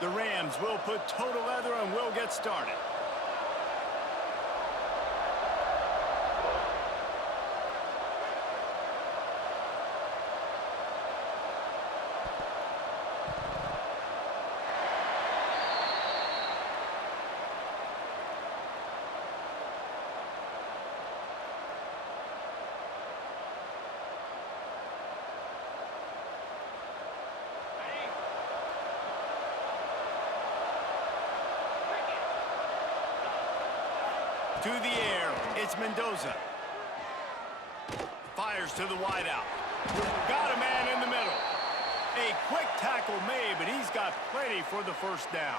The Rams will put total leather and will get started. To the air, it's Mendoza. Fires to the wideout. Got a man in the middle. A quick tackle made, but he's got plenty for the first down.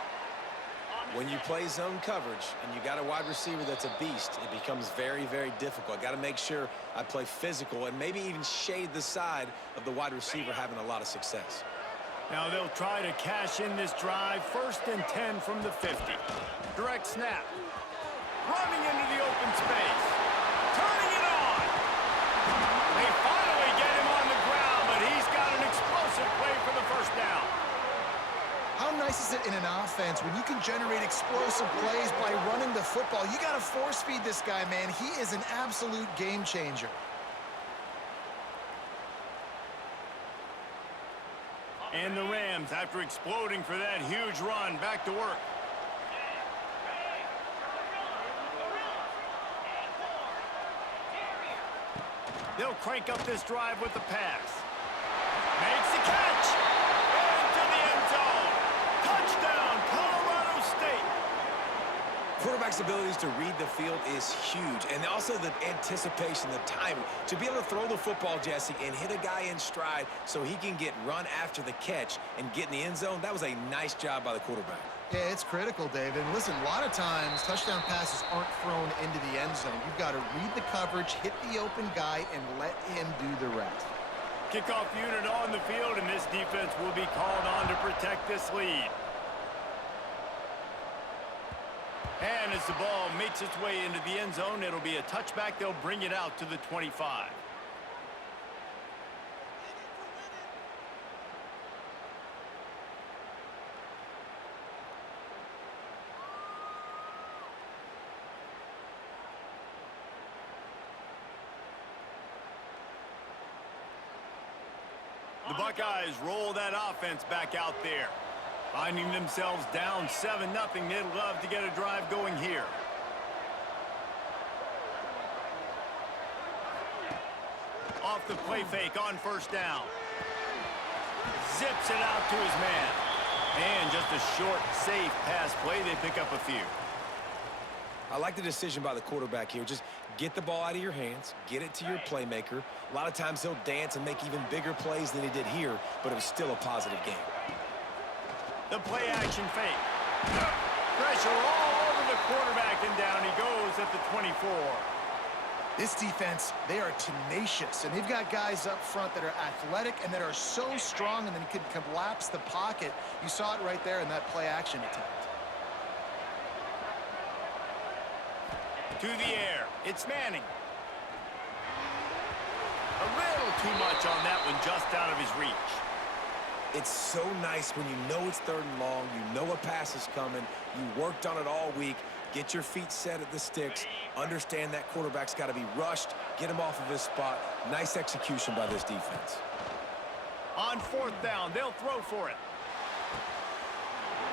When you play zone coverage and you got a wide receiver that's a beast, it becomes very, very difficult. Got to make sure I play physical and maybe even shade the side of the wide receiver having a lot of success. Now they'll try to cash in this drive. 1st and 10 from the 50. Direct snap. Running into the open space. Turning it on. They finally get him on the ground, but he's got an explosive play for the first down. How nice is it in an offense when you can generate explosive plays by running the football? You got to force feed this guy, man. He is an absolute game changer. And the Rams, after exploding for that huge run, back to work. They'll crank up this drive with the pass. Makes the catch. Into the end zone. Touchdown, Colorado State. Quarterback's abilities to read the field is huge, and also the anticipation, the timing. To be able to throw the football, Jesse, and hit a guy in stride so he can get run after the catch and get in the end zone, that was a nice job by the quarterback. Yeah, it's critical, David. And listen, a lot of times touchdown passes aren't thrown into the end zone. You've got to read the coverage, hit the open guy, and let him do the rest. Kickoff unit on the field, and this defense will be called on to protect this lead. And as the ball makes its way into the end zone, it'll be a touchback. They'll bring it out to the 25. The Buckeyes roll that offense back out there. Finding themselves down 7-0, they'd love to get a drive going here. Off the play fake on first down. Zips it out to his man. And just a short, safe pass play. They pick up a few. I like the decision by the quarterback here. Just get the ball out of your hands, get it to your playmaker. A lot of times he'll dance and make even bigger plays than he did here, but it was still a positive game. The play-action fake. Pressure all over the quarterback, and down he goes at the 24. This defense, they are tenacious, and they've got guys up front that are athletic and that are so strong and then can collapse the pocket. You saw it right there in that play-action attempt. To the air, it's Manning. A little too much on that one, just out of his reach. It's so nice when you know it's 3rd and long, you know a pass is coming, you worked on it all week, get your feet set at the sticks, understand that quarterback's got to be rushed, get him off of his spot. Nice execution by this defense. On 4th down, they'll throw for it.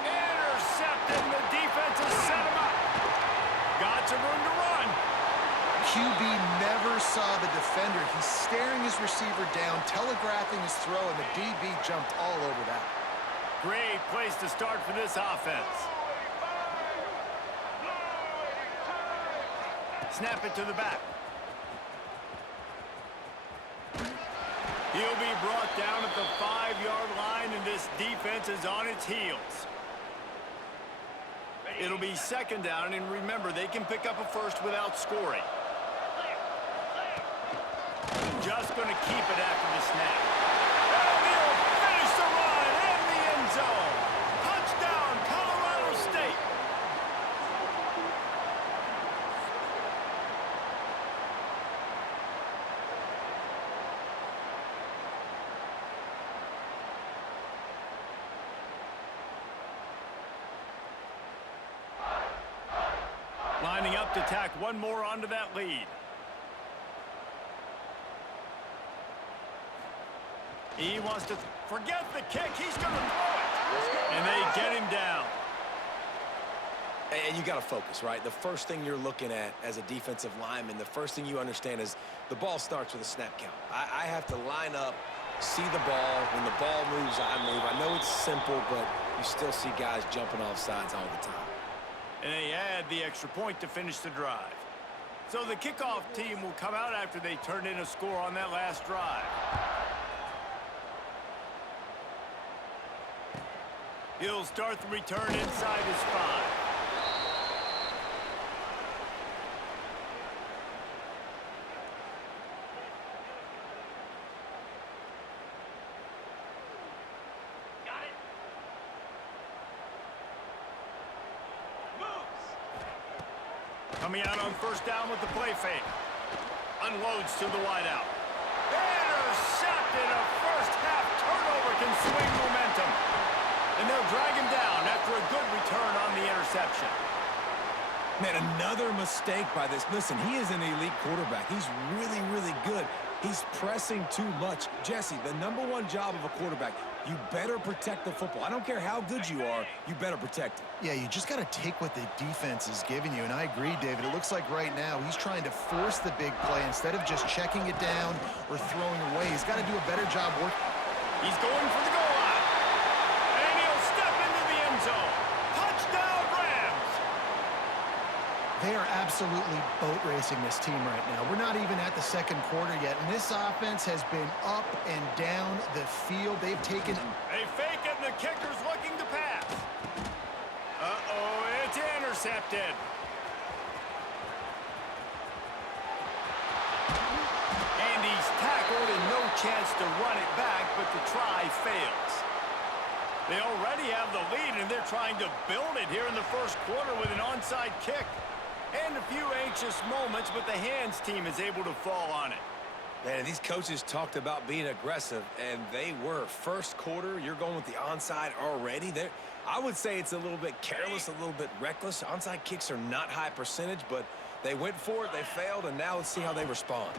Intercepted, and the defense has set him up. Got some room to run. QB never saw the defender. He's staring his receiver down, telegraphing his throw, and the DB jumped all over that. Great place to start for this offense. Snap it to the back. He'll be brought down at the 5-yard line, and this defense is on its heels. It'll be 2nd down, and remember, they can pick up a first without scoring. Just going to keep it after the snap. And he'll finish the run in the end zone. Touchdown, Colorado State. lining up to tack one more onto that lead. He wants to forget the kick. He's going to throw it. And they get him down. And you got to focus, right? The first thing you're looking at as a defensive lineman, the first thing you understand is the ball starts with a snap count. I have to line up, see the ball. When the ball moves, I move. I know it's simple, but you still see guys jumping off sides all the time. And they add the extra point to finish the drive. So the kickoff team will come out after they turn in a score on that last drive. He'll start the return inside his 5. Coming out on first down with the play fake. Unloads to the wideout. Intercepted. A first-half turnover can swing momentum. And they'll drag him down after a good return on the interception. Man, another mistake by this. Listen, he is an elite quarterback. He's really, really good. He's pressing too much. Jesse, the #1 job of a quarterback, you better protect the football. I don't care how good you are, you better protect it. Yeah, you just got to take what the defense is giving you. And I agree, David. It looks like right now he's trying to force the big play instead of just checking it down or throwing away. He's got to do a better job working. He's going for the goal line. And he'll step into the end zone. Touchdown, Rams! They are absolutely boat racing this team right now. We're not even at the second quarter yet, and this offense has been up and down the field. They've taken... They fake it, and the kicker's looking to pass. Uh-oh, it's intercepted. And he's tackled and no chance to run it back, but the try fails. They already have the lead, and they're trying to build it here in the first quarter with an onside kick. And a few anxious moments, but the hands team is able to fall on it. Man, these coaches talked about being aggressive, and they were. First quarter, you're going with the onside already. I would say it's a little bit careless, a little bit reckless. Onside kicks are not high percentage, but they went for it, they failed, and now let's see how they respond.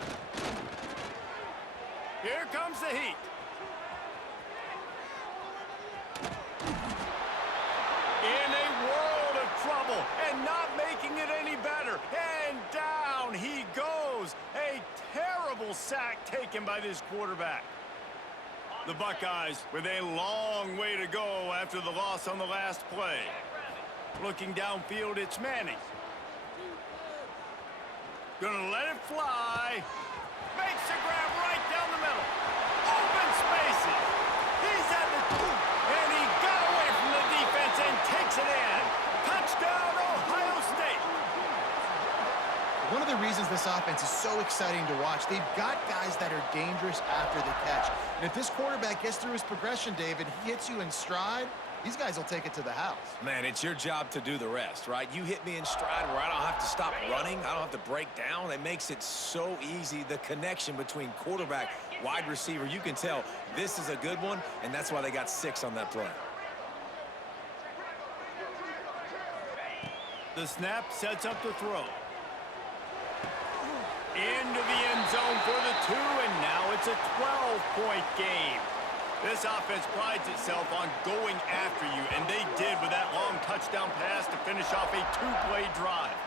Here comes the heat. In a world of trouble and not making it any better. And down he goes. A terrible sack taken by this quarterback. The Buckeyes with a long way to go after the loss on the last play. Looking downfield, it's Manning. Gonna let it fly. Makes a grab right down the middle. Open spaces. He's at the... And he got away from the defense and takes it in. Touchdown, Ohio State. One of the reasons this offense is so exciting to watch, they've got guys that are dangerous after the catch. And if this quarterback gets through his progression, David, he hits you in stride, these guys will take it to the house. Man, it's your job to do the rest, right? You hit me in stride where I don't have to stop running. I don't have to break down. It makes it so easy. The connection between quarterback, wide receiver, you can tell this is a good one, and that's why they got 6 on that play. The snap sets up the throw. Into the end zone for the 2, and now it's a 12-point game. This offense prides itself on going after you, and they did with that long touchdown pass to finish off a 2-play drive.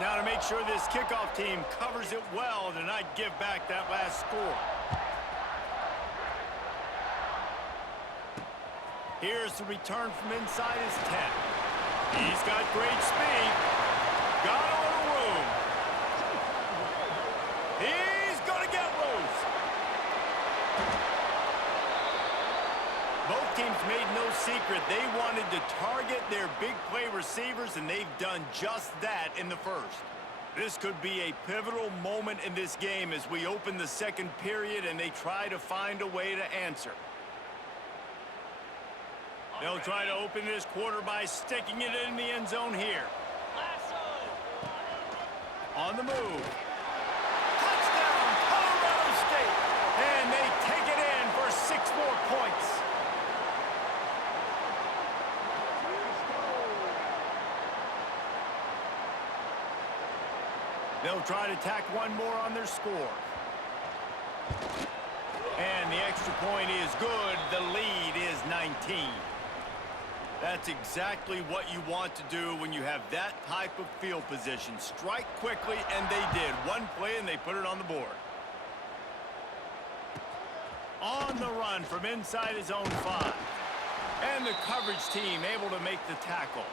Now to make sure this kickoff team covers it well to not give back that last score. Here's the return from inside his 10. He's got great speed. Got a little room. He's going to get loose. Both teams made no secret. They wanted to target their big play receivers, and they've done just that in the first. This could be a pivotal moment in this game as we open the second period and they try to find a way to answer. They'll try to open this quarter by sticking it in the end zone here. On the move. Touchdown, Colorado State. And they take it in for 6 more points. They'll try to tack one more on their score. And the extra point is good. The lead is 19. That's exactly what you want to do when you have that type of field position. Strike quickly, and they did. One play, and they put it on the board. On the run from inside his own 5. And the coverage team able to make the tackle.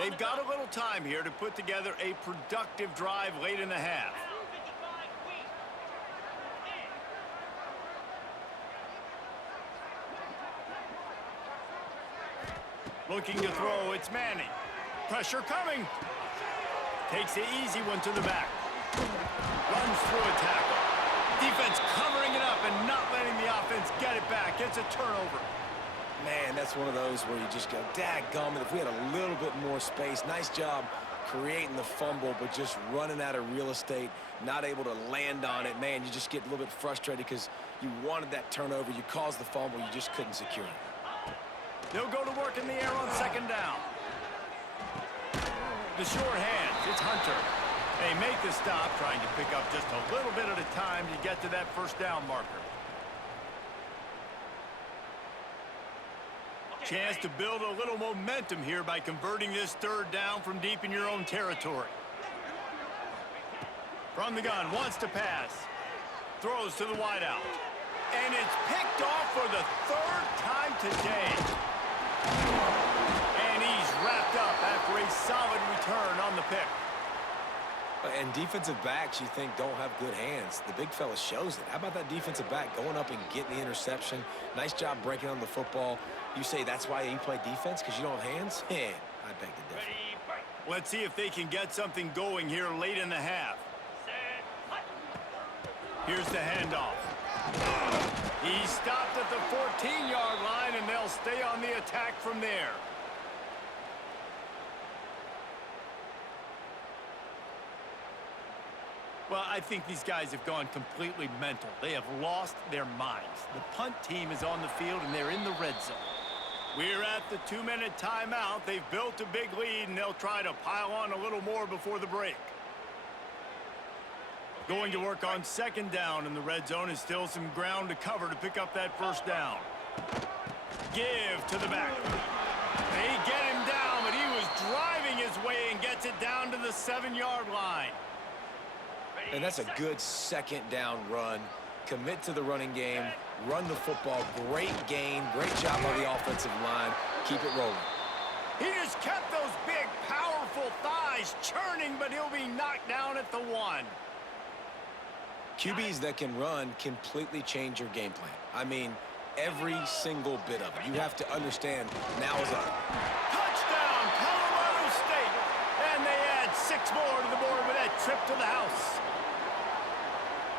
They've got a little time here to put together a productive drive late in the half. Looking to throw, it's Manning. Pressure coming. Takes the easy one to the back. Runs through a tackle. Defense covering it up and not letting the offense get it back. It's a turnover. Man, that's one of those where you just go, dadgummit, if we had a little bit more space. Nice job creating the fumble, but just running out of real estate, not able to land on it. Man, you just get a little bit frustrated because you wanted that turnover. You caused the fumble. You just couldn't secure it. They'll go to work in the air on second down. The short hands, it's Hunter. They make the stop, trying to pick up just a little bit at a time to get to that first down marker. Chance to build a little momentum here by converting this third down from deep in your own territory. From the gun, wants to pass. Throws to the wideout. And it's picked off for the third time today. And he's wrapped up after a solid return on the pick. And defensive backs, you think, don't have good hands. The big fella shows it. How about that defensive back going up and getting the interception? Nice job breaking on the football. You say that's why you play defense, because you don't have hands? Yeah, I beg to differ. Let's see if they can get something going here late in the half. Here's the handoff. He stopped at the 14-yard line, and they'll stay on the attack from there. Well, I think these guys have gone completely mental. They have lost their minds. The punt team is on the field, and they're in the red zone. We're at the 2-minute timeout. They've built a big lead, and they'll try to pile on a little more before the break. Going to work on second down, and the red zone is still some ground to cover to pick up that first down. Give to the back. They get him down, but he was driving his way and gets it down to the 7-yard line. And that's a good second down run. Commit to the running game. Run the football. Great gain. Great job by the offensive line. Keep it rolling. He just kept those big, powerful thighs churning, but he'll be knocked down at the 1. QBs that can run completely change your game plan. I mean, every single bit of it. You have to understand now is up. Touchdown, Colorado State. And they add 6 more to the board with that trip to the house.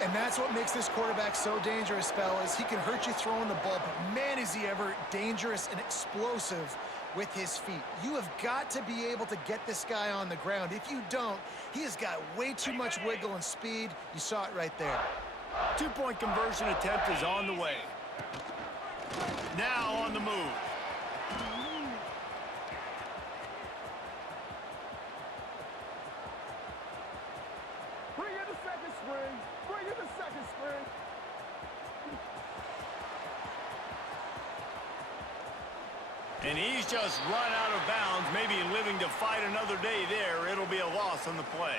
And that's what makes this quarterback so dangerous, fellas. He can hurt you throwing the ball, but man, is he ever dangerous and explosive with his feet. You have got to be able to get this guy on the ground. If you don't, he has got way too much wiggle and speed. You saw it right there. 2-point conversion attempt is on the way. Now on the move. Bring in the second string. Bring in the second string. And he's just run out of bounds, maybe living to fight another day there. It'll be a loss on the play.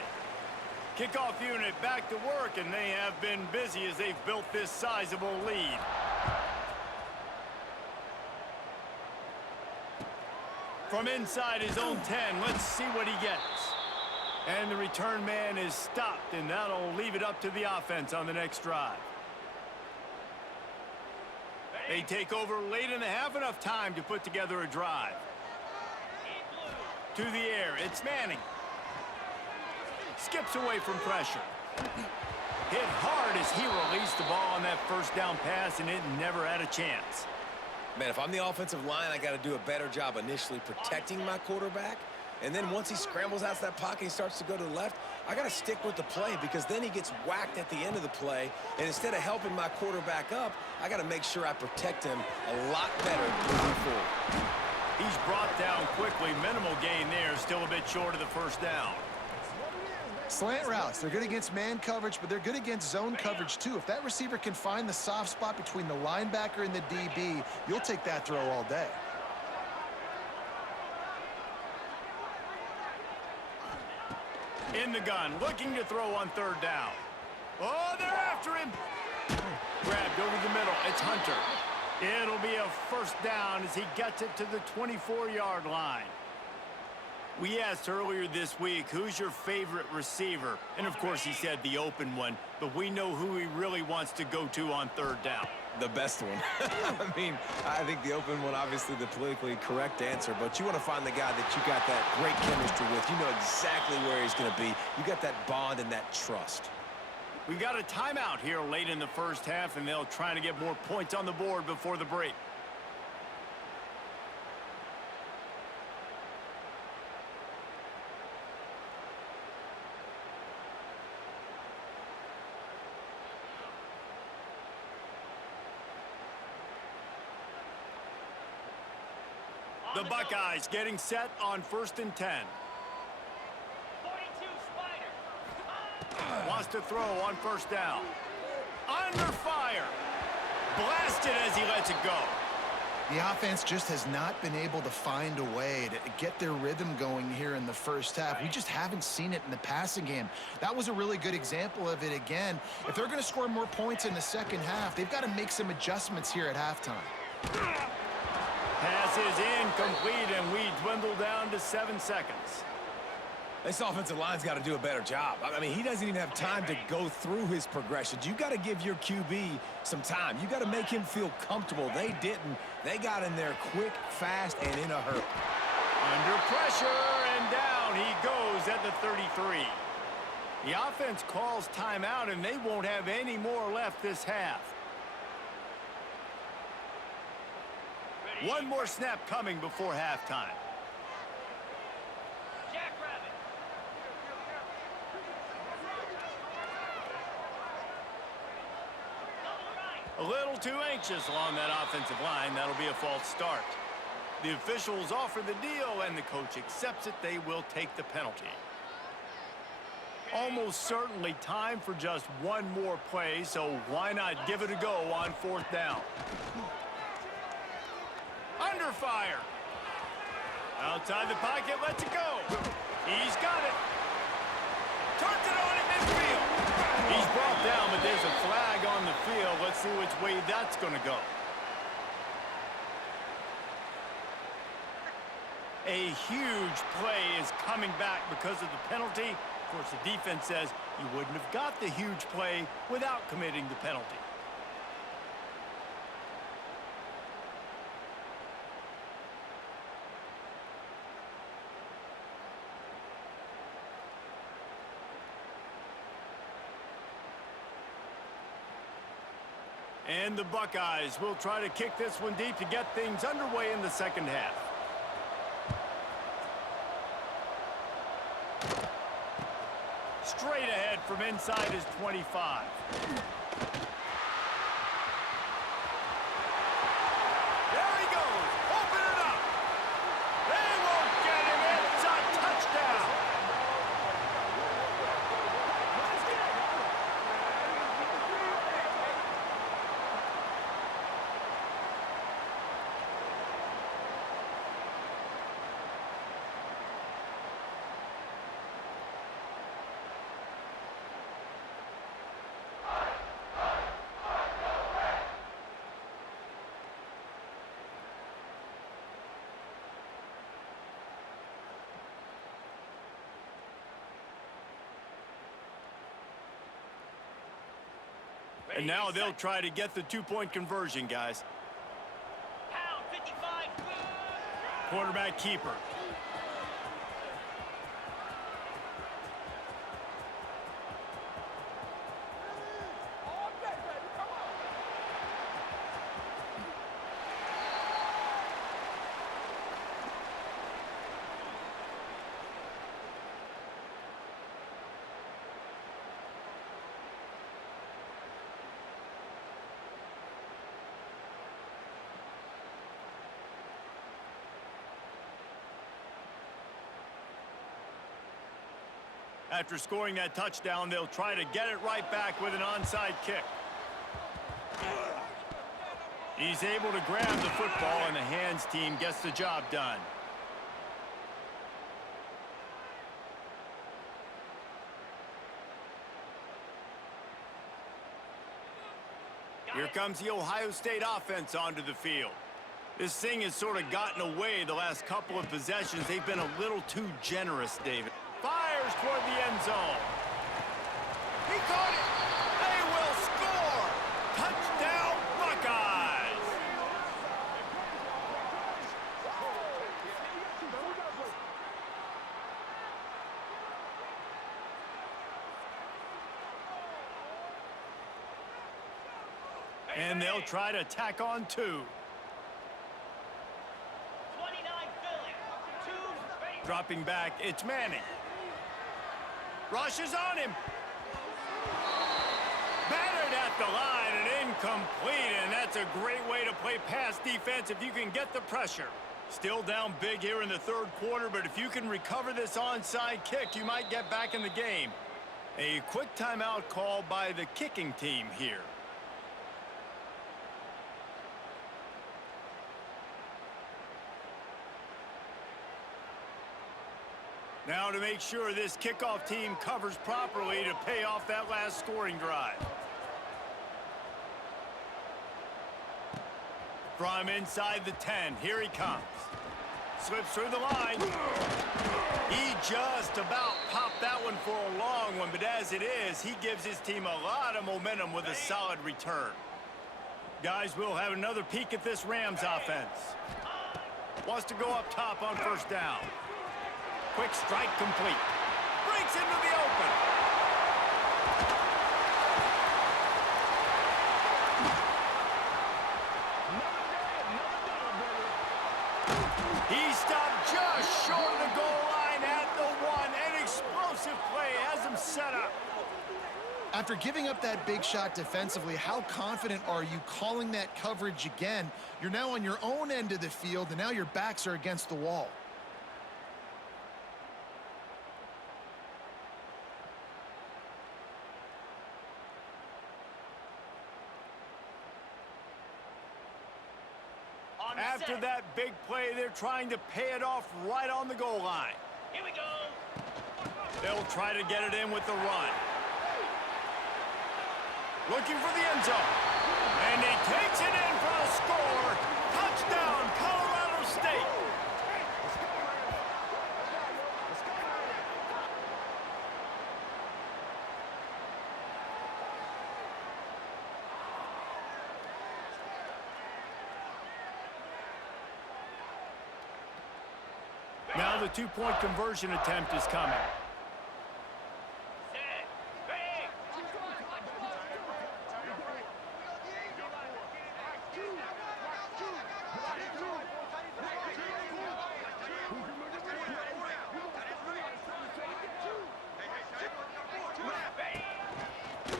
Kickoff unit back to work, and they have been busy as they've built this sizable lead. From inside his own 10, let's see what he gets. And the return man is stopped, and that'll leave it up to the offense on the next drive. They take over late in the half, enough time to put together a drive. To the air, it's Manning. Skips away from pressure. Hit hard as he released the ball on that first down pass, and it never had a chance. Man, if I'm the offensive line, I got to do a better job initially protecting my quarterback. And then once he scrambles out of that pocket, he starts to go to the left, I got to stick with the play because then he gets whacked at the end of the play. And instead of helping my quarterback up, I got to make sure I protect him a lot better moving forward. He's brought down quickly. Minimal gain there, still a bit short of the first down. Slant routes, they're good against man coverage, but they're good against zone coverage too. If that receiver can find the soft spot between the linebacker and the DB, you'll take that throw all day. In the gun, looking to throw on third down. Oh, they're after him. Grabbed over the middle. It's Hunter. It'll be a first down as he gets it to the 24-yard line. We asked earlier this week, who's your favorite receiver? And, of course, he said the open one, but we know who he really wants to go to on third down. The best one. I mean, I think the open one, obviously the politically correct answer, but you want to find the guy that you got that great chemistry with. You know exactly where he's going to be. You got that bond and that trust. We got a timeout here late in the first half, and they'll try to get more points on the board before the break. The Buckeyes getting set on 1st and 10. 42 Spider. Wants to throw on first down. Under fire. Blasted as he lets it go. The offense just has not been able to find a way to get their rhythm going here in the first half. We just haven't seen it in the passing game. That was a really good example of it again. If they're going to score more points in the second half, they've got to make some adjustments here at halftime. Pass is incomplete, and we dwindle down to 7 seconds. This offensive line's got to do a better job. I mean, he doesn't even have time to go through his progressions. You got to give your QB some time. You got to make him feel comfortable. They didn't. They got in there quick, fast, and in a hurry. Under pressure, and down he goes at the 33. The offense calls timeout, and they won't have any more left this half. One more snap coming before halftime. Jackrabbit. A little too anxious along that offensive line. That'll be a false start. The officials offer the deal, and the coach accepts it. They will take the penalty. Almost certainly time for just one more play, so why not give it a go on 4th down? Under fire. Outside the pocket, lets it go. He's got it. Turns it on in midfield. He's brought down, but there's a flag on the field. Let's see which way that's going to go. A huge play is coming back because of the penalty. Of course, the defense says you wouldn't have got the huge play without committing the penalty. And the Buckeyes will try to kick this one deep to get things underway in the second half. Straight ahead from inside his 25. There he goes. Open it up. They won't get him. It's a touchdown. And now they'll try to get the two-point conversion, guys. Pound 55. Quarterback keeper. All day, baby. Come on. After scoring that touchdown, they'll try to get it right back with an onside kick. He's able to grab the football, and the hands team gets the job done. Here comes the Ohio State offense onto the field. This thing has sort of gotten away the last couple of possessions. They've been a little too generous, David. Fires toward the end zone. He caught it. They will score. Touchdown, Buckeyes. And they'll try to tack on 2. 29 Philly. 2 Spain. Dropping back, it's Manning. Rushes on him. Battered at the line and incomplete, and that's a great way to play pass defense if you can get the pressure. Still down big here in the third quarter, but if you can recover this onside kick, you might get back in the game. A quick timeout call by the kicking team here. Now to make sure this kickoff team covers properly to pay off that last scoring drive. From inside the 10, here he comes. Slips through the line. He just about popped that one for a long one, but as it is, he gives his team a lot of momentum with a solid return. Guys, we'll have another peek at this Rams offense. Wants to go up top on first down. Quick strike complete. Breaks into the open. He stopped just short of the goal line at the 1. An explosive play has him set up. After giving up that big shot defensively, how confident are you calling that coverage again? You're now on your own end of the field, and now your backs are against the wall. After that big play, they're trying to pay it off right on the goal line. Here we go. They'll try to get it in with the run. Looking for the end zone. And he takes it in for a score. Touchdown, Colorado State. Now the two-point conversion attempt is coming. Set. Bang.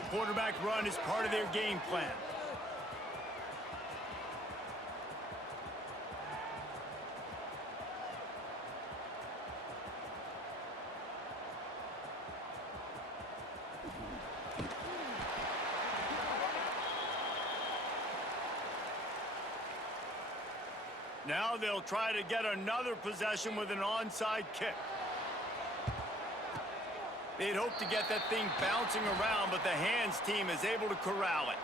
Quarterback run is part of their game plan. Now they'll try to get another possession with an onside kick. They'd hope to get that thing bouncing around, but the hands team is able to corral it.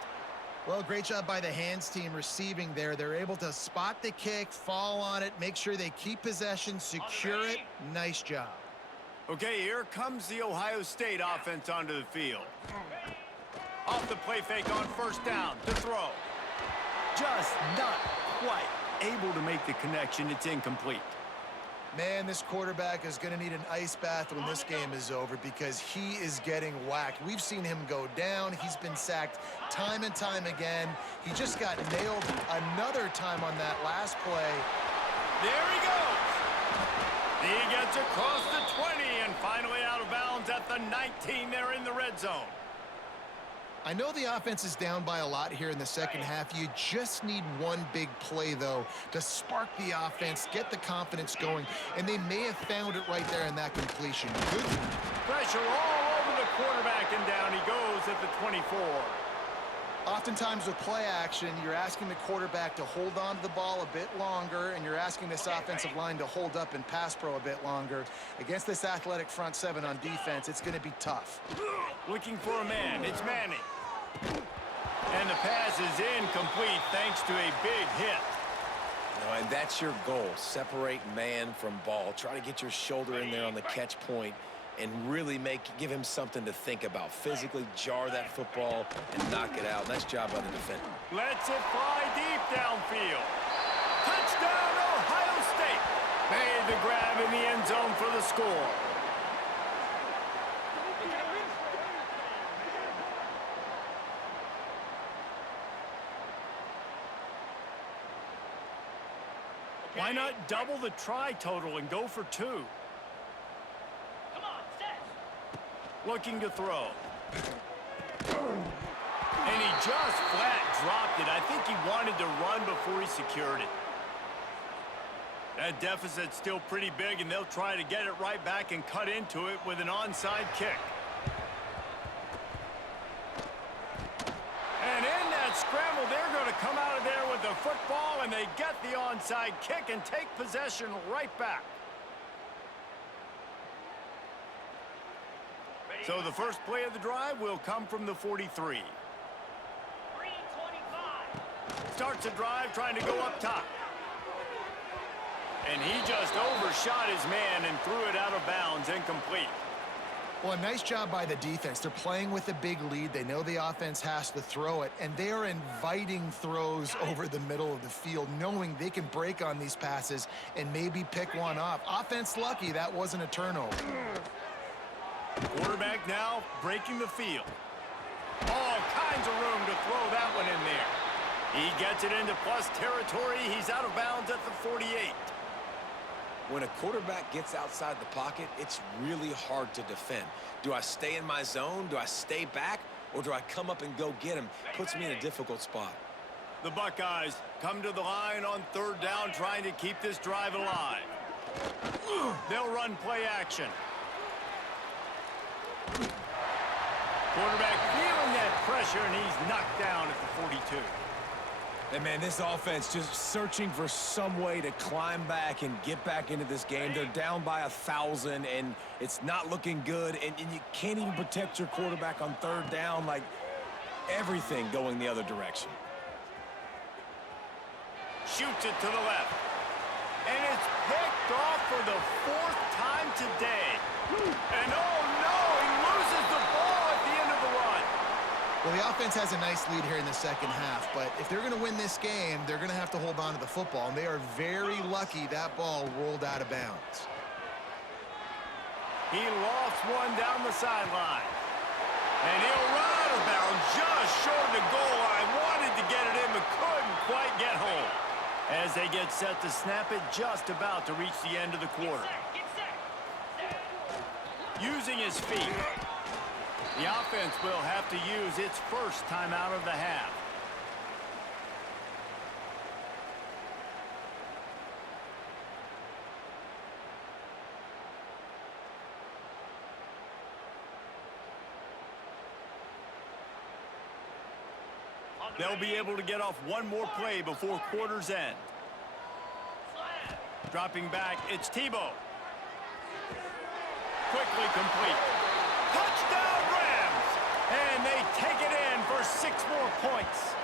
Well, great job by the hands team receiving there. They're able to spot the kick, fall on it, make sure they keep possession, secure it. Nice job. Okay, here comes the Ohio State offense onto the field. Off the play fake on first down to throw. Just not quite able to make the connection. It's incomplete. Man, this quarterback is going to need an ice bath when this game is over because he is getting whacked. We've seen him go down. He's been sacked time and time again. He just got nailed another time on that last play. There he goes. He gets across the 20 and finally out of bounds at the 19. They're in the red zone. I know the offense is down by a lot here in the second half. You just need one big play, though, to spark the offense, get the confidence going, and they may have found it right there in that completion. Good. Pressure all over the quarterback, and down he goes at the 24. Oftentimes with play action, you're asking the quarterback to hold on to the ball a bit longer, and you're asking this offensive line to hold up in pass pro a bit longer. Against this athletic front seven on defense, it's going to be tough. Looking for a man. It's Manning. And the pass is incomplete thanks to a big hit. And that's your goal. Separate man from ball. Try to get your shoulder in there on the catch point and really give him something to think about. Physically jar that football and knock it out. Nice job by the defender. Lets it fly deep downfield. Touchdown, Ohio State. Made the grab in the end zone for the score. Why not double the try total and go for 2? Come on, set. Looking to throw. And he just flat dropped it. I think he wanted to run before he secured it. That deficit's still pretty big, and they'll try to get it right back and cut into it with an onside kick. And in that scramble, they're going to come out of there with the football, and they get the onside kick and take possession right back. So the first play of the drive will come from the 43. 3:25. Starts a drive trying to go up top. And he just overshot his man and threw it out of bounds, incomplete. Well, a nice job by the defense. They're playing with a big lead. They know the offense has to throw it, and they are inviting throws over the middle of the field, knowing they can break on these passes and maybe pick one off. Offense lucky that wasn't a turnover. Quarterback now breaking the field. All kinds of room to throw that one in there. He gets it into plus territory. He's out of bounds at the 48. When a quarterback gets outside the pocket, it's really hard to defend. Do I stay in my zone? Do I stay back? Or do I come up and go get him? Puts me in a difficult spot. The Buckeyes come to the line on 3rd down, trying to keep this drive alive. They'll run play action. Quarterback feeling that pressure, and he's knocked down at the 42. And, man, this offense just searching for some way to climb back and get back into this game. They're down by 1,000, and it's not looking good. And you can't even protect your quarterback on 3rd down. Like, everything going the other direction. Shoots it to the left. And it's picked off for the 4th time today. And, oh, no, he loses the ball at the end of the run. Well, the offense has a nice lead here in the second half, but if they're going to win this game, they're going to have to hold on to the football, and they are very lucky that ball rolled out of bounds. He lofts one down the sideline. And he'll run out of bounds just short of the goal line. Wanted to get it in, but couldn't quite get home. As they get set to snap it, just about to reach the end of the quarter. Get set. Using his feet. The offense will have to use its first timeout of the half. They'll be able to get off one more play before quarter's end. Dropping back, it's Tebow. Quickly complete. Touchdown Rams! And they take it in for 6 more points.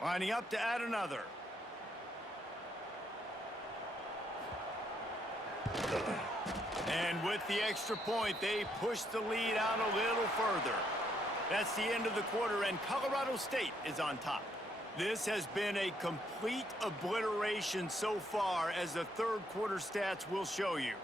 Lining up to add another. And with the extra point, they push the lead out a little further. That's the end of the quarter, and Colorado State is on top. This has been a complete obliteration so far, as the third quarter stats will show you.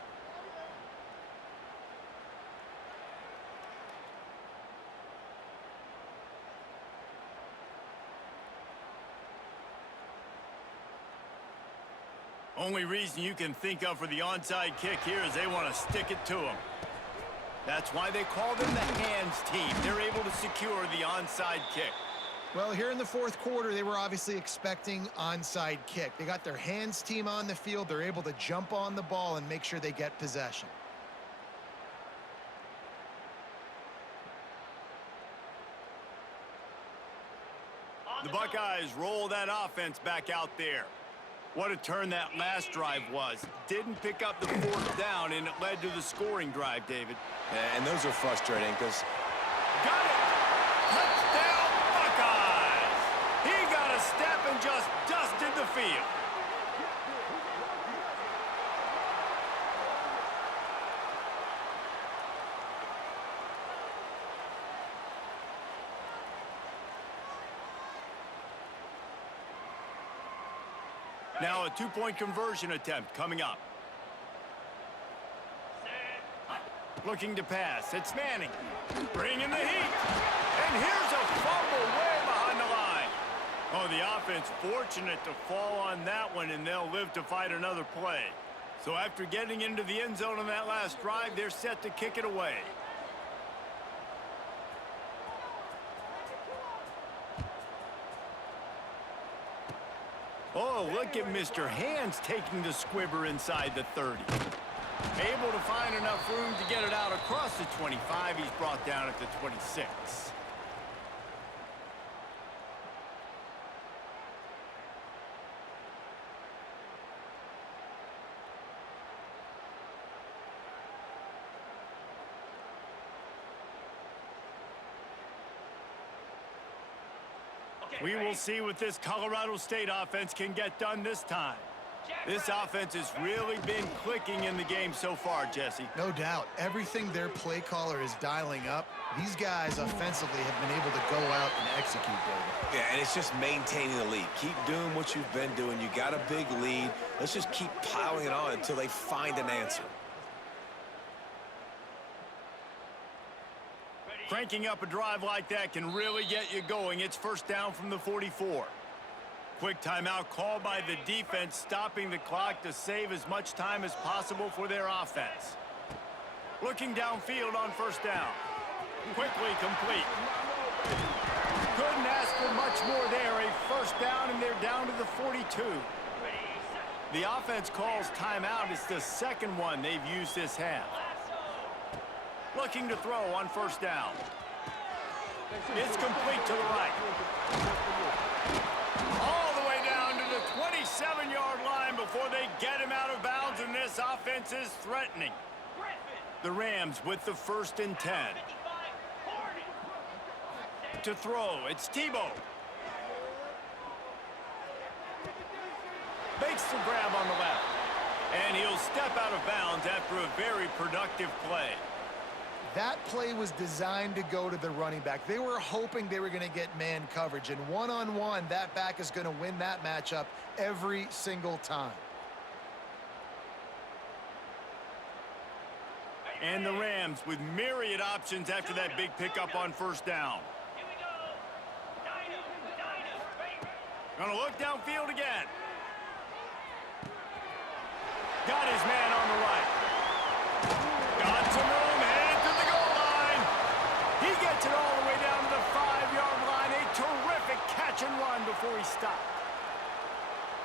Only reason you can think of for the onside kick here is they want to stick it to him. That's why they call them the hands team. They're able to secure the onside kick. Well, here in the fourth quarter, they were obviously expecting onside kick. They got their hands team on the field. They're able to jump on the ball and make sure they get possession. The Buckeyes roll that offense back out there. What a turn that last drive was. Didn't pick up the fourth down, and it led to the scoring drive, David. And those are frustrating because... Got it! Touchdown, Buckeyes! He got a step and just dusted the field. Now a two-point conversion attempt coming up. Looking to pass. It's Manning. Bringing the heat. And here's a fumble way behind the line. Oh, the offense fortunate to fall on that one, and they'll live to fight another play. So after getting into the end zone on that last drive, they're set to kick it away. Oh, look at Mr. Hands taking the squibber inside the 30. Able to find enough room to get it out across the 25. He's brought down at the 26. We will see what this Colorado State offense can get done this time. This offense has really been clicking in the game so far, Jesse. No doubt. Everything their play caller is dialing up, these guys offensively have been able to go out and execute, David. Yeah, and it's just maintaining the lead. Keep doing what you've been doing. You got a big lead. Let's just keep piling it on until they find an answer. Cranking up a drive like that can really get you going. It's first down from the 44. Quick timeout called by the defense, stopping the clock to save as much time as possible for their offense. Looking downfield on first down. Quickly complete. Couldn't ask for much more there. A first down, and they're down to the 42. The offense calls timeout. It's the second one they've used this half. Looking to throw on first down. It's complete to the right. All the way down to the 27-yard line before they get him out of bounds, and this offense is threatening. The Rams with the 1st and 10. To throw, it's Tebow. Makes the grab on the left. And he'll step out of bounds after a very productive play. That play was designed to go to the running back. They were hoping they were going to get man coverage, and one-on-one, that back is going to win that matchup every single time. And the Rams with myriad options after that big pickup on first down. Here we go. Dino, baby. Gonna look downfield again. Got his man on the right. Got some room, headed to the goal line. He gets it all the way down to the 5-yard line. A terrific catch and run before he stopped.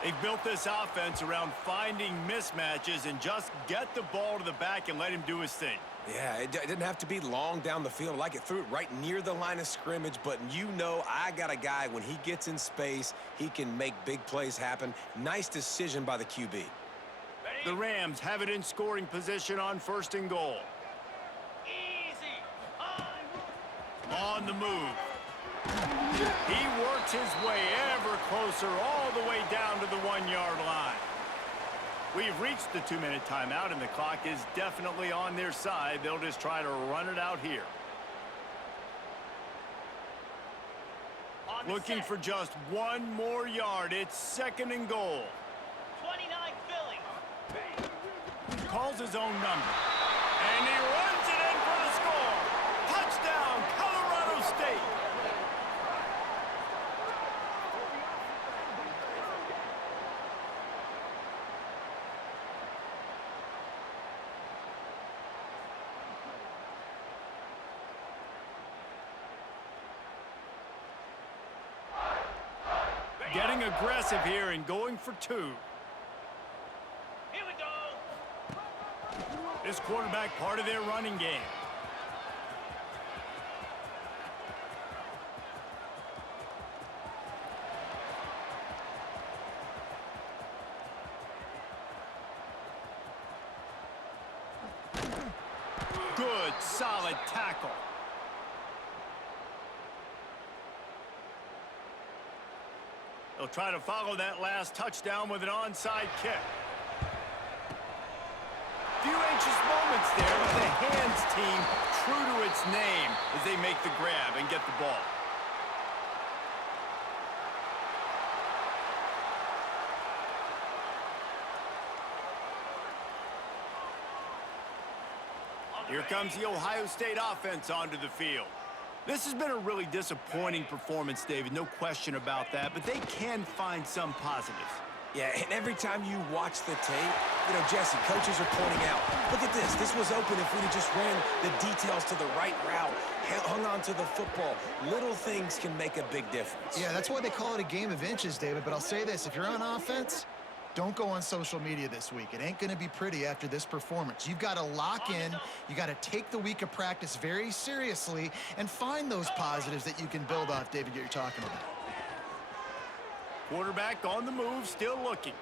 They've built this offense around finding mismatches and just get the ball to the back and let him do his thing. Yeah, it didn't have to be long down the field. Like it threw it right near the line of scrimmage, but you know I got a guy, when he gets in space, he can make big plays happen. Nice decision by the QB. The Rams have it in scoring position on 1st and goal. Easy. On the move. He works his way ever closer all the way down to the 1-yard line. We've reached the 2-minute timeout, and the clock is definitely on their side. They'll just try to run it out here. Looking for just one more yard. It's 2nd and goal. 29 Philly. Calls his own number. And he runs it in for the score. Touchdown, Colorado State. Getting aggressive here and going for 2. Here we go. This quarterback part of their running game. Good, solid tackle. They'll try to follow that last touchdown with an onside kick. Few anxious moments there, but the hands team true to its name as they make the grab and get the ball. Here comes the Ohio State offense onto the field. This has been a really disappointing performance, David, no question about that, but they can find some positives. Yeah, and every time you watch the tape, Jesse, coaches are pointing out, look at this. This was open if we'd have just ran the details to the right route, hung on to the football. Little things can make a big difference. Yeah, that's why they call it a game of inches, David. But I'll say this, if you're on offense, don't go on social media this week. It ain't going to be pretty after this performance. You've got to lock in. You got to take the week of practice very seriously and find those positives that you can build off, David, that you're talking about. Quarterback on the move, still looking.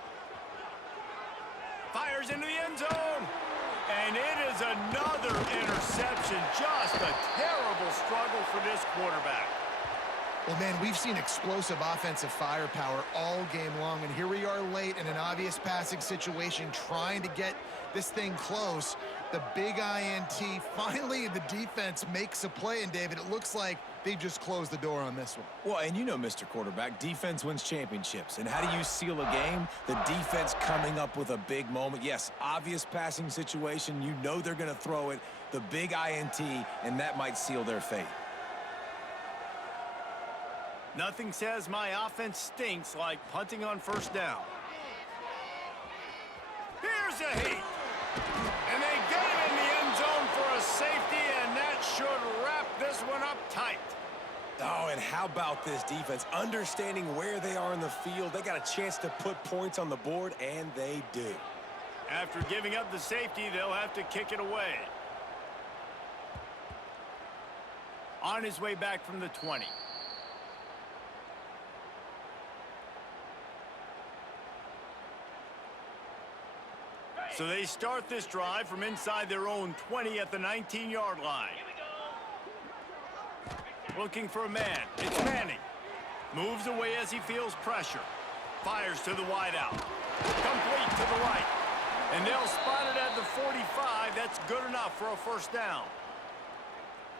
Fires into the end zone. And it is another interception. Just a terrible struggle for this quarterback. Well, man, we've seen explosive offensive firepower all game long, and here we are late in an obvious passing situation trying to get this thing close. The big INT, finally the defense makes a play, and David, it looks like they just closed the door on this one. Well, and Mr. Quarterback, defense wins championships. And how do you seal a game? The defense coming up with a big moment. Yes, obvious passing situation. They're going to throw it. The big INT, and that might seal their fate. Nothing says my offense stinks like punting on first down. Here's a heat. And they get him in the end zone for a safety, and that should wrap this one up tight. Oh, and how about this defense? Understanding where they are in the field. They got a chance to put points on the board, and they do. After giving up the safety, they'll have to kick it away. On his way back from the 20. So they start this drive from inside their own 20 at the 19-yard line. Looking for a man. It's Manning. Moves away as he feels pressure. Fires to the wideout. Complete to the right. And they'll spot it at the 45. That's good enough for a first down.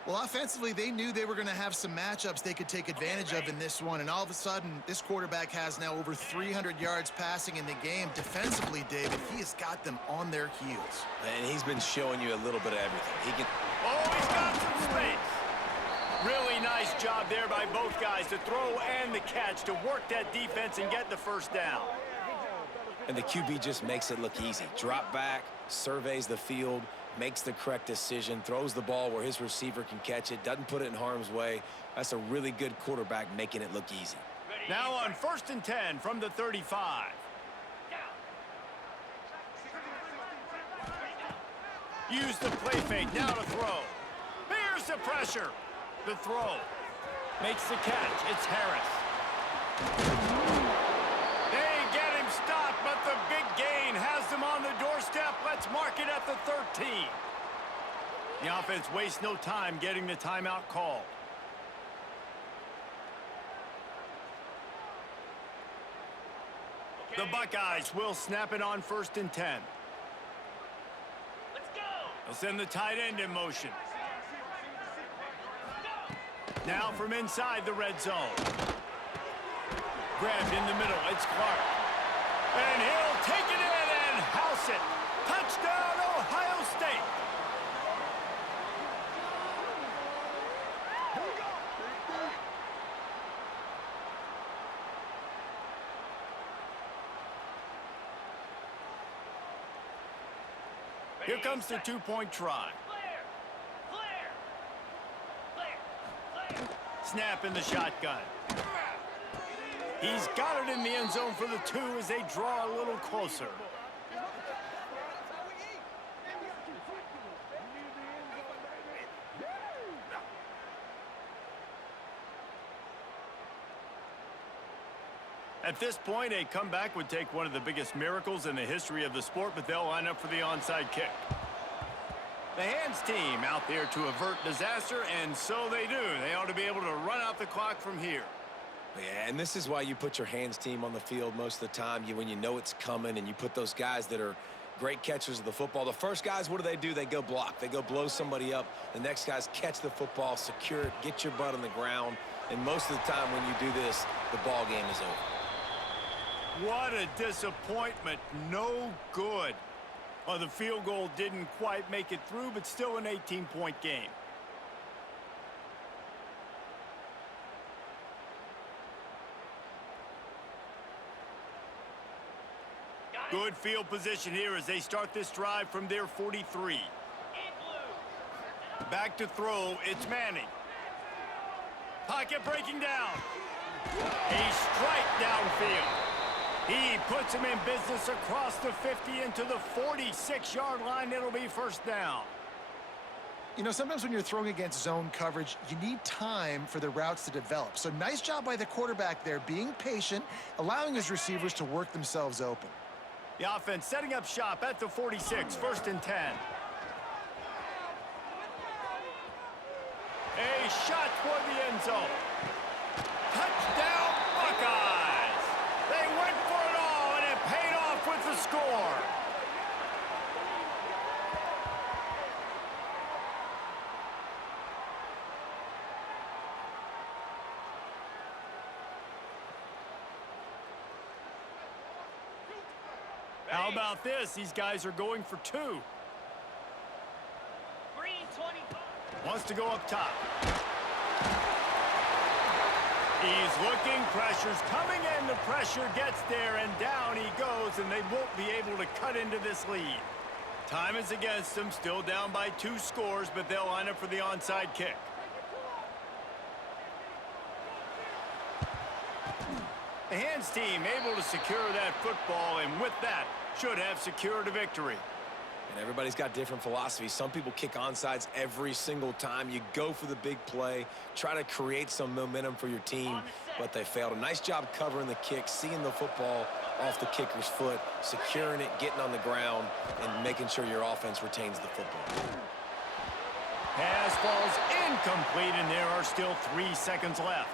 Well, offensively, they knew they were going to have some matchups they could take advantage of in this one, and all of a sudden, this quarterback has now over 300 yards passing in the game. Defensively, David, he has got them on their heels. And he's been showing you a little bit of everything. Oh, he's got some space. Really nice job there by both guys to throw and the catch to work that defense and get the first down. And the QB just makes it look easy. Drop back, surveys the field, makes the correct decision, throws the ball where his receiver can catch it, doesn't put it in harm's way. That's a really good quarterback making it look easy. Now on 1st and 10 from the 35. Use the play fake, now to throw. Here's the pressure. The throw. Makes the catch. It's Harris. They get him stopped, but the big gain has them on the doorstep. Let's mark it at the 13. The offense wastes no time getting the timeout called. The Buckeyes will snap it on 1st and 10. Let's go. They'll send the tight end in motion. Now from inside the red zone. Grabbed in the middle. It's Clark. And he'll take it in and house it. Touchdown, Ohio State. Here comes the two-point try. Clear! Clear! Clear! Clear! Snap in the shotgun. He's got it in the end zone for the 2 as they draw a little closer. At this point, a comeback would take one of the biggest miracles in the history of the sport, but they'll line up for the onside kick. The hands team out there to avert disaster, and so they do. They ought to be able to run out the clock from here. Yeah, and this is why you put your hands team on the field most of the time. When you know it's coming, and you put those guys that are great catchers of the football. The first guys, what do? They go block. They go blow somebody up. The next guys catch the football, secure it, get your butt on the ground. And most of the time when you do this, the ball game is over. What a disappointment. No good. Well, the field goal didn't quite make it through, but still an 18-point game. Good field position here as they start this drive from their 43. In blue! Back to throw, it's Manning. Pocket breaking down. A strike downfield. He puts him in business across the 50 into the 46-yard line. It'll be first down. You know, sometimes when you're throwing against zone coverage, you need time for the routes to develop. So nice job by the quarterback there, being patient, allowing his receivers to work themselves open. The offense setting up shop at the 46, first and 10. A shot toward the end zone. Touchdown, Buckeyes! They went for it all, and it paid off with the score. How about this? These guys are going for 2. Green 25. Wants to go up top. He's looking, pressure's coming in, the pressure gets there, and down he goes, and they won't be able to cut into this lead. Time is against them, still down by 2 scores, but they'll line up for the onside kick. The hands team able to secure that football, and with that, should have secured a victory. And everybody's got different philosophies. Some people kick onsides every single time. You go for the big play, try to create some momentum for your team, but they failed. A nice job covering the kick, seeing the football off the kicker's foot, securing it, getting on the ground, and making sure your offense retains the football. Pass falls incomplete, and there are still 3 seconds left.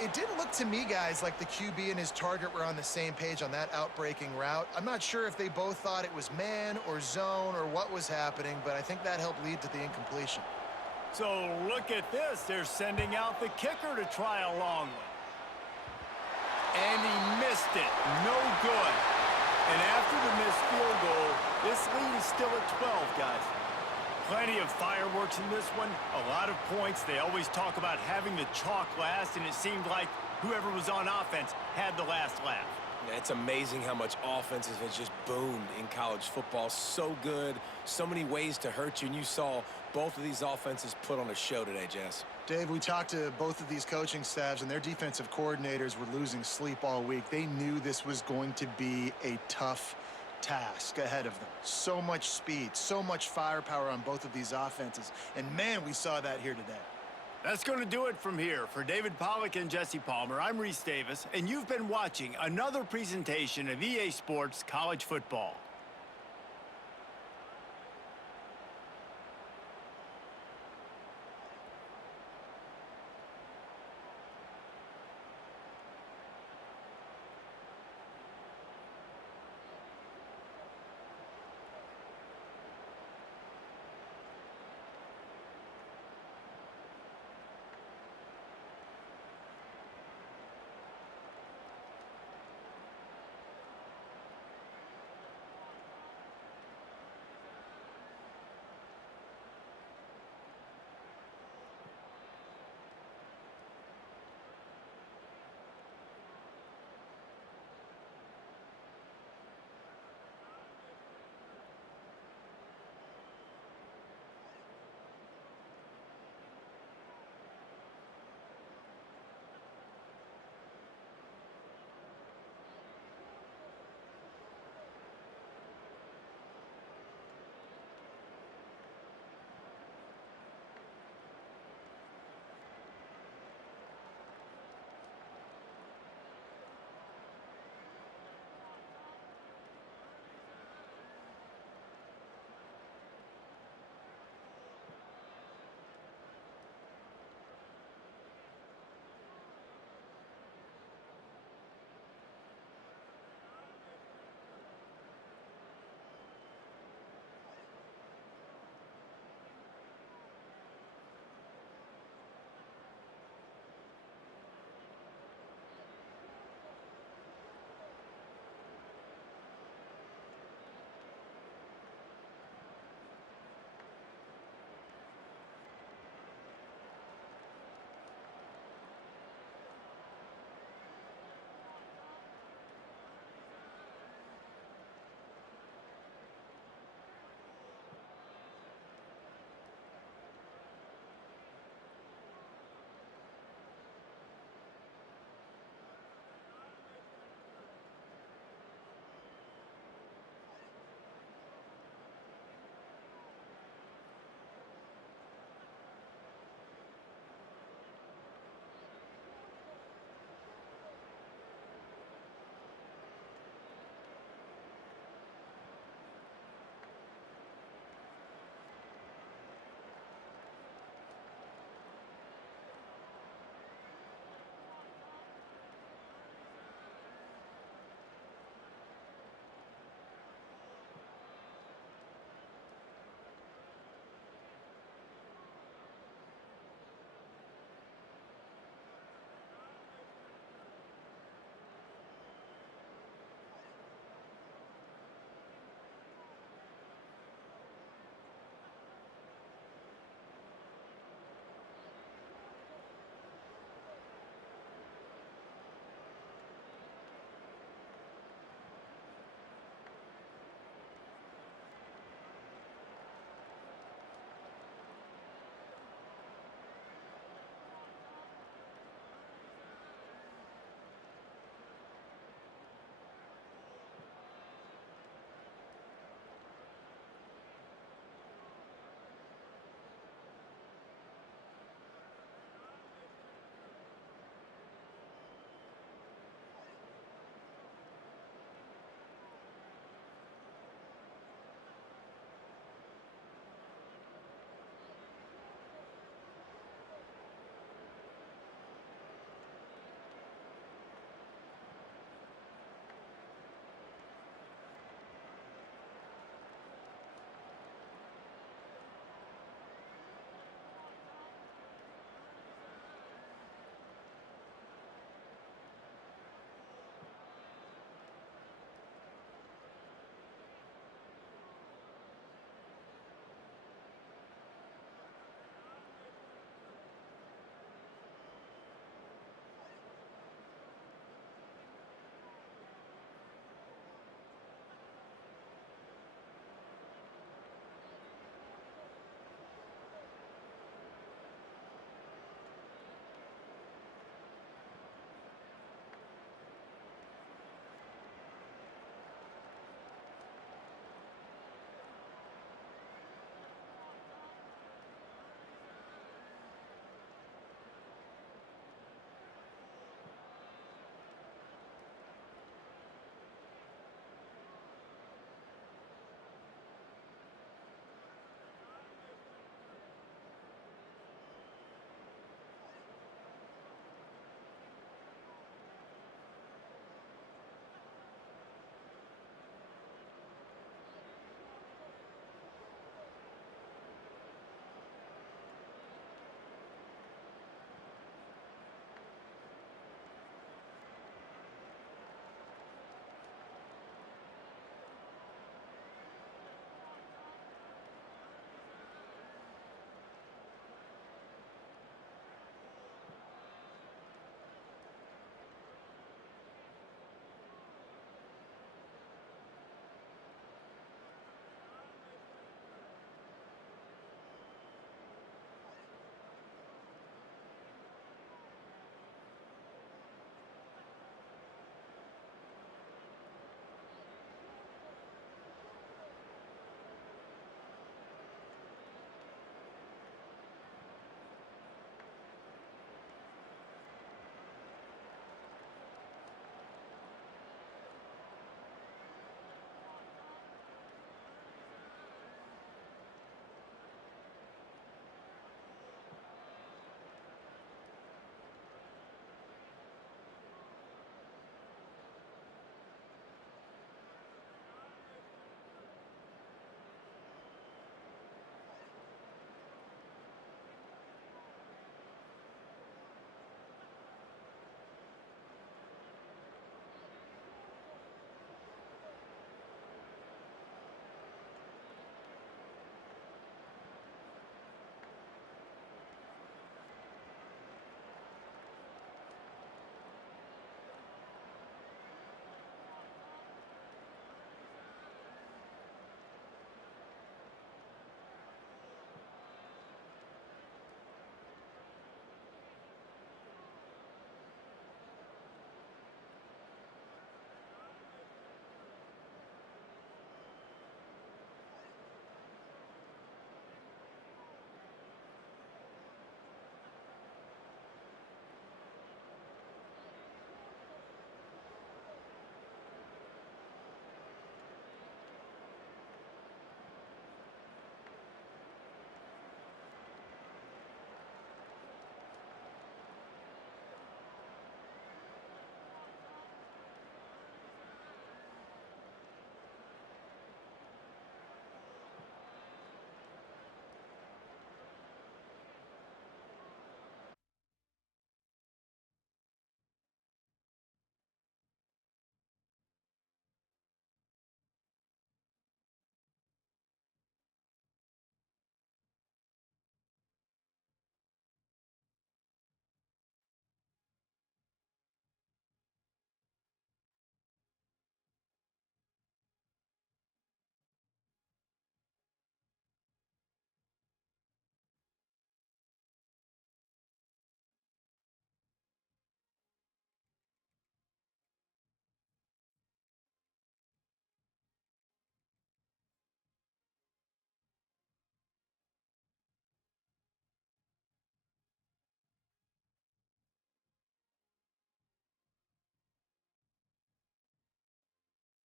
It didn't look to me, guys, like the QB and his target were on the same page on that outbreaking route. I'm not sure if they both thought it was man or zone or what was happening, but I think that helped lead to the incompletion. So look at this. They're sending out the kicker to try a long one. And he missed it. No good. And after the missed field goal, this lead is still at 12, guys. Plenty of fireworks in this one, a lot of points. They always talk about having the chalk last, and it seemed like whoever was on offense had the last laugh. Yeah, it's amazing how much offenses has just boomed in college football. So good, so many ways to hurt you, and you saw both of these offenses put on a show today, Jess. Dave, we talked to both of these coaching staffs, and their defensive coordinators were losing sleep all week. They knew this was going to be a tough task ahead of them. So much speed, so much firepower on both of these offenses. And man, we saw that here today. That's going to do it from here. For David Pollack and Jesse Palmer, I'm Reese Davis, and you've been watching another presentation of EA Sports College Football.